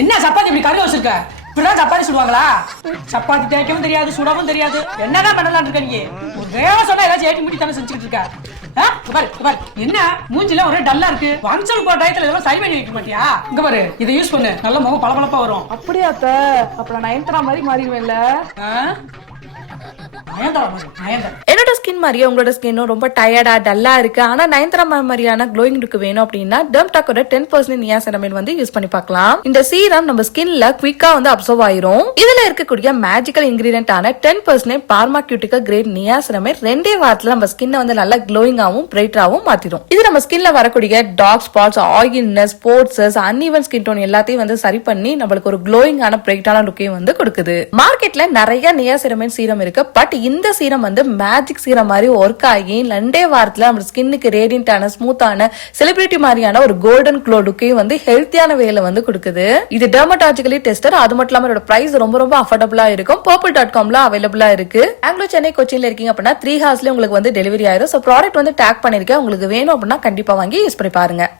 என்ன சப்பாத்தி இப்படி கறி வச்சிருக்க? இப்படிதான் சப்பாத்தி சுடுவாங்களா? சப்பாத்தி தேய்க்கவும் தெரியாது, சுடவும் தெரியாது. என்னதான் பண்ணலாம் இருக்க நீ? ஒரே சொன்னா ஏதாச்சும் ஏட்டி முட்டி தானே செஞ்சுக்கிட்டு இருக்க. பாரு என்ன மூஞ்சில ஒரே டல்லா இருக்கு. ஃபங்க்ஷன் போற டயத்துல இதெல்லாம் சரி பண்ணி வைக்க மாட்டியா? இங்க பாரு, இதை யூஸ் பண்ணு, நல்ல முகம் பளபளப்பா வரும். அப்படியா அத்த? அப்புறம் நயன்தாரா மாதிரி மாறிடுவேன்ல. என்னோட ஸ்கின் மாதிரியே உங்களோட ஸ்கின்னும் ரொம்ப டயர்டா டல்லா இருக்கு, ஆனா நயன்தாரா மாதிரியான க்ளோயிங் லுக் வேணும் அப்படின்னா டெர்ம்டாக்கோட 10% நியாசினமைட் வந்து யூஸ் பண்ணி பார்க்கலாம். இந்த சீரம் நம்ம ஸ்கின்ல குவிக்கா வந்து அப்சர்வ் ஆயிரும். இதுல இருக்கக்கூடிய மேஜிக்கல் இன்கிரீடியன்ட் ஆன 10% பார்மாக்யூட்டிகா கிரேட் நியாசினமைட் 2 வாரத்துல நம்ம ஸ்கின்னை வந்து நல்லா க்ளோயிங்காவும் பிரைட்டராவும் மாத்திடும். இது நம்ம ஸ்கின்ல வரக்கூடிய டார்க் ஸ்பாட்ஸ், ஆயில்னஸ், ஸ்போர்ட்ஸ், அன்இவன் ஸ்கின் டோன் எல்லாத்தையும் வந்து சரி பண்ணி நம்மளுக்கு ஒரு க்ளோயிங்கான பிரைட்டான லுக்கையும் வந்து கொடுக்குது. மார்க்கெட்ல நிறைய நியாசினமைட் சீரம் இருக்கு, பட் இந்த சீரம் வந்து மேஜிக் சீரம் மாதிரி ஒர்க் ஆகி 2 வாரத்துல நம்ம ஸ்கின்னுக்கு ரேடியன்டான, ஸ்மூத்தான, செலிபிரிட்டி மாதிரியான ஒரு கோல்டன் க்ளோ லுக்கையும் வந்து ஹெல்த்தியான வேல வந்து கொடுக்குது. இது டெர்மடாலஜிக்கலி டெஸ்டட். அது மட்டும் இல்லாம இதோட பிரைஸ் ரொம்ப ரொம்ப அஃபோர்டபுளா இருக்கும். purple.comல அவைலபிளா இருக்கு. பெங்களூர், சென்னை, கொச்சின்ல இருக்கீங்க அப்படின்னா 3 ஹவர்ஸ்ல உங்களுக்கு வந்து டெலிவரி ஆயிரும். சோ ப்ராடக்ட் வந்து டேக் பண்ணிருக்கேன். உங்களுக்கு வேணும் அப்படின்னா கண்டிப்பா வாங்கி யூஸ் பண்ணி பாருங்க.